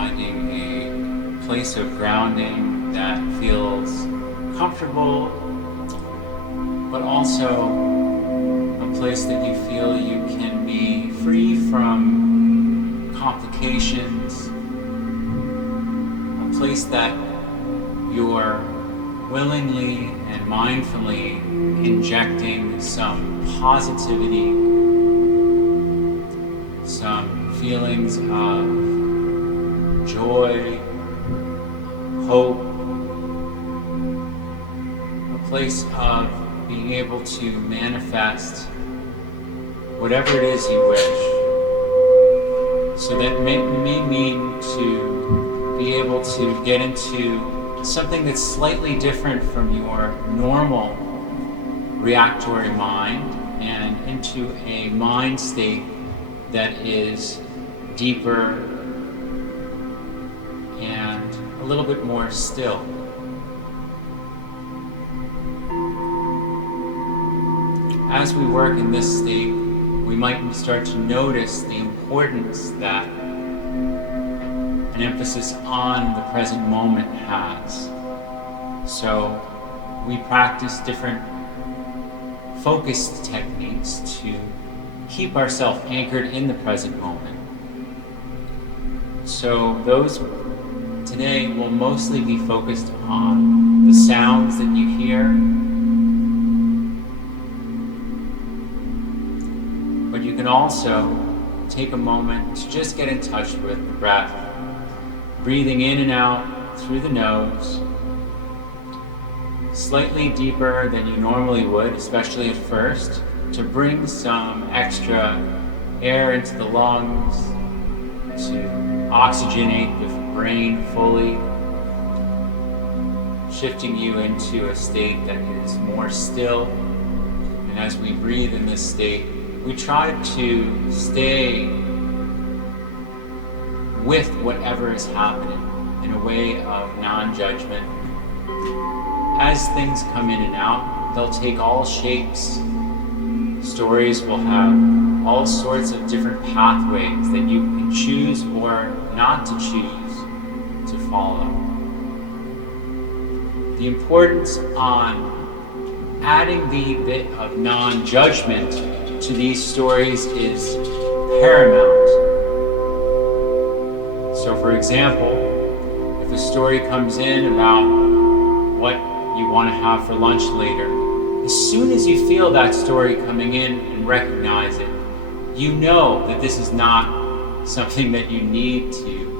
finding a place of grounding that feels comfortable, but also a place that you feel you can be free from complications, a place that you're willingly and mindfully injecting some positivity, some feelings of joy, hope, a place of being able to manifest whatever it is you wish. So that may mean to be able to get into something that's slightly different from your normal reactory mind and into a mind state that is deeper and a little bit more still. As we work in this state, we might start to notice the importance that an emphasis on the present moment has. So we practice different focused techniques to keep ourselves anchored in the present moment. So those today will mostly be focused on the sounds that you hear, but you can also take a moment to just get in touch with the breath, breathing in and out through the nose, slightly deeper than you normally would, especially at first, to bring some extra air into the lungs, to oxygenate the brain fully, shifting you into a state that is more still. And as we breathe in this state, we try to stay with whatever is happening in a way of non-judgment. As things come in and out, they'll take all shapes. Stories will have all sorts of different pathways that you can choose or not to choose to follow. The importance on adding the bit of non-judgment to these stories is paramount. So for example, if a story comes in about what you want to have for lunch later, as soon as you feel that story coming in and recognize it, you know that this is not something that you need to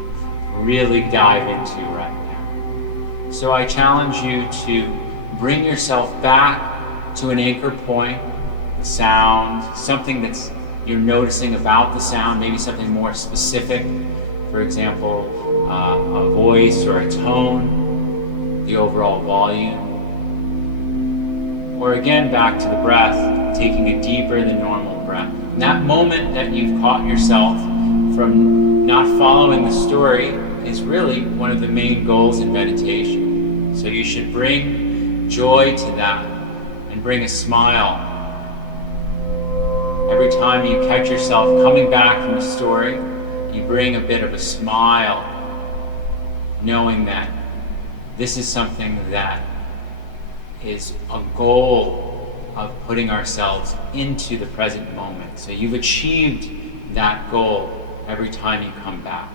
really dive into right now. So I challenge you to bring yourself back to an anchor point, the sound, something that's you're noticing about the sound, maybe something more specific, for example, a voice or a tone, the overall volume. Or again, back to the breath, taking a deeper than normal breath. And that moment that you've caught yourself from not following the story is really one of the main goals in meditation. So you should bring joy to that and bring a smile. Every time you catch yourself coming back from a story, you bring a bit of a smile, knowing that this is something that is a goal of putting ourselves into the present moment. So you've achieved that goal every time you come back.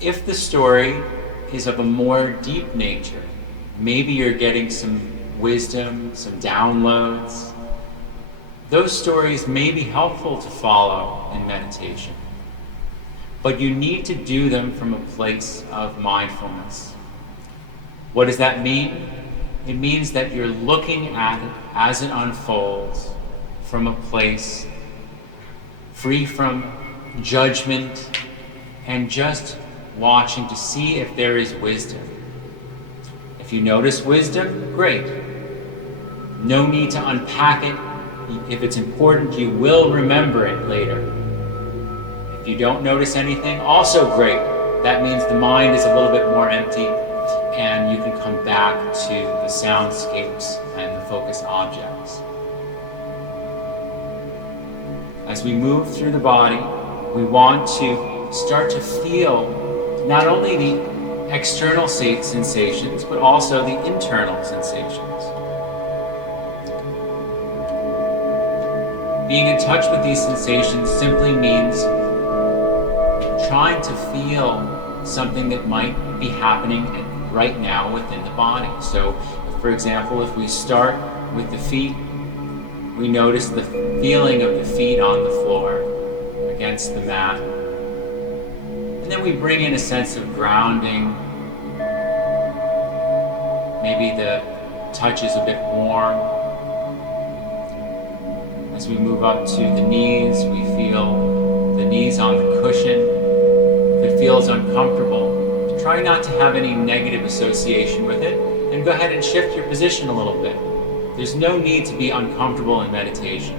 If the story is of a more deep nature, maybe you're getting some wisdom, some downloads, those stories may be helpful to follow in meditation. But you need to do them from a place of mindfulness. What does that mean? It means that you're looking at it as it unfolds from a place free from judgment and just watching to see if there is wisdom. If you notice wisdom, great. No need to unpack it. If it's important, you will remember it later. If you don't notice anything, also great. That means the mind is a little bit more empty and you can come back to the soundscapes and the focus objects. As we move through the body, we want to start to feel not only the external sensations, but also the internal sensations. Being in touch with these sensations simply means trying to feel something that might be happening right now within the body. So, for example, if we start with the feet, we notice the feeling of the feet on the floor against the mat. And then we bring in a sense of grounding. Maybe the touch is a bit warm. As we move up to the knees, we feel the knees on the cushion. If it feels uncomfortable, try not to have any negative association with it, and go ahead and shift your position a little bit. There's no need to be uncomfortable in meditation.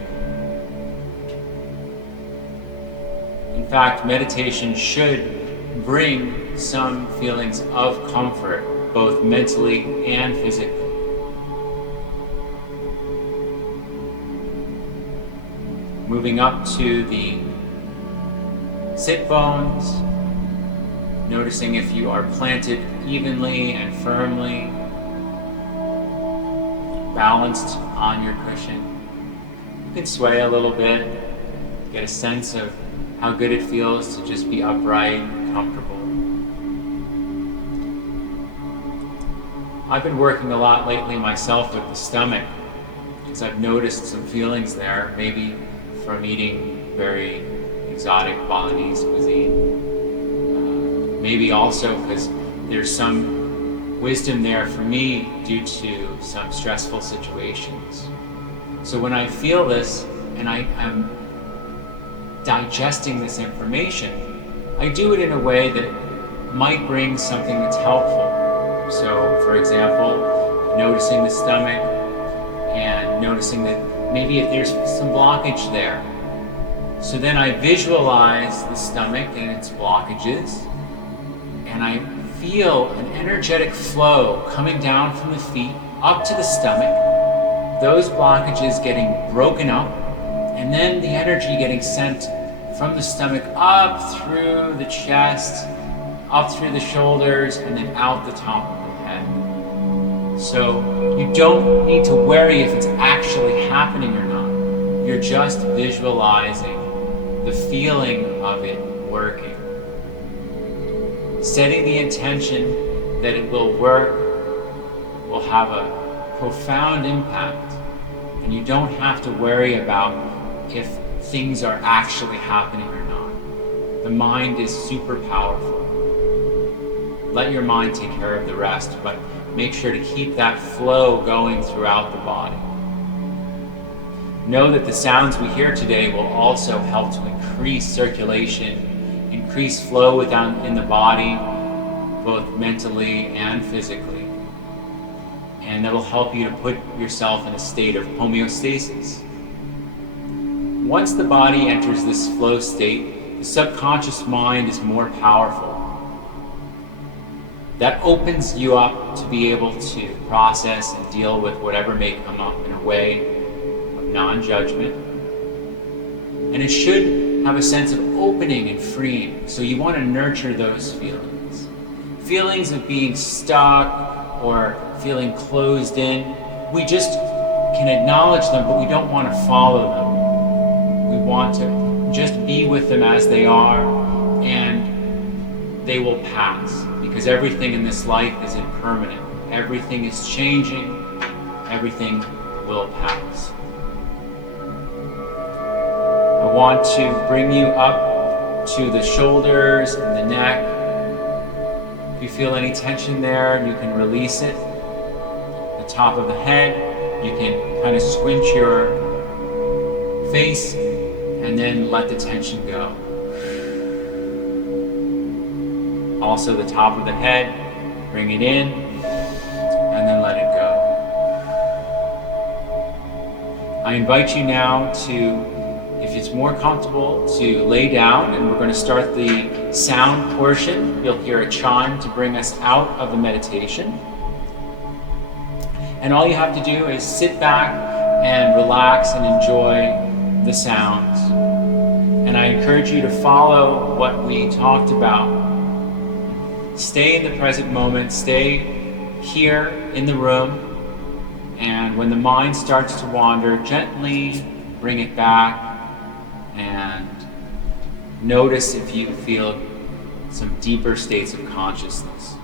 In fact, meditation should bring some feelings of comfort, both mentally and physically. Moving up to the sit bones, noticing if you are planted evenly and firmly, balanced on your cushion. You can sway a little bit, get a sense of how good it feels to just be upright and comfortable. I've been working a lot lately myself with the stomach, because I've noticed some feelings there, maybe from eating very exotic Balinese cuisine. Maybe also because there's some wisdom there for me due to some stressful situations. So when I feel this and I am digesting this information, I do it in a way that might bring something that's helpful. So, for example, noticing the stomach and noticing that maybe if there's some blockage there. So then I visualize the stomach and its blockages, and I feel an energetic flow coming down from the feet up to the stomach, those blockages getting broken up, and then the energy getting sent from the stomach up through the chest, up through the shoulders, and then out the top of the head. So you don't need to worry if it's actually happening or not. You're just visualizing the feeling of it working. Setting the intention that it will work will have a profound impact, and you don't have to worry about if things are actually happening or not. The mind is super powerful. Let your mind take care of the rest, but make sure to keep that flow going throughout the body. Know that the sounds we hear today will also help to increase circulation, increase flow in the body, both mentally and physically. And that'll help you to put yourself in a state of homeostasis. Once the body enters this flow state, the subconscious mind is more powerful. That opens you up to be able to process and deal with whatever may come up in a way of non-judgment. And it should have a sense of opening and freeing. So you want to nurture those feelings. Feelings of being stuck or feeling closed in, we just can acknowledge them, but we don't want to follow them. We want to just be with them as they are, and they will pass, because everything in this life is impermanent. Everything is changing. Everything will pass. I want to bring you up to the shoulders and the neck. If you feel any tension there, you can release it. The top of the head, you can kind of squinch your face and then let the tension go. Also the top of the head, bring it in and then let it go. I invite you now to, if it's more comfortable, to lay down, and we're going to start the sound portion. You'll hear a chime to bring us out of the meditation. And all you have to do is sit back and relax and enjoy the sounds. And I encourage you to follow what we talked about. Stay in the present moment, stay here in the room, and when the mind starts to wander, gently bring it back and notice if you feel some deeper states of consciousness.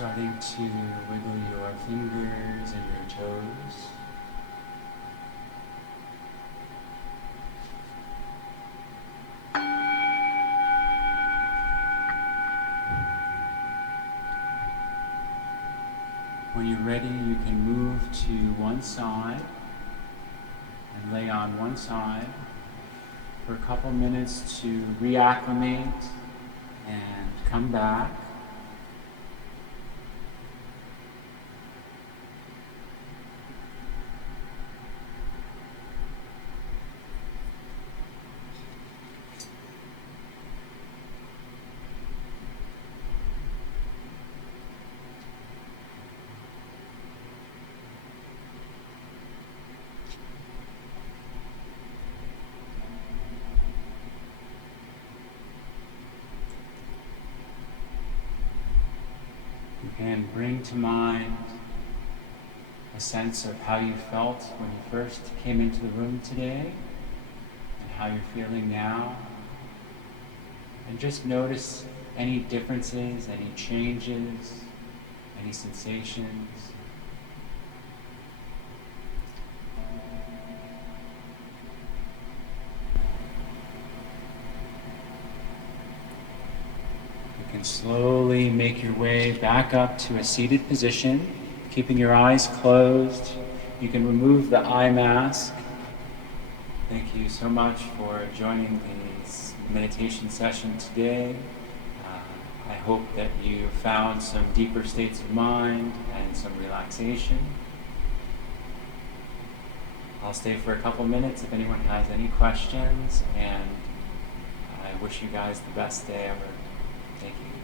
starting to wiggle your fingers and your toes. When you're ready, you can move to one side and lay on one side for a couple minutes to reacclimate and come back. And bring to mind a sense of how you felt when you first came into the room today and how you're feeling now. And just notice any differences, any changes, any sensations. You can slowly make your way back up to a seated position, keeping your eyes closed. You can remove the eye mask. Thank you so much for joining this meditation session today. I hope that you found some deeper states of mind and some relaxation. I'll stay for a couple minutes if anyone has any questions, and I wish you guys the best day ever. Thank you.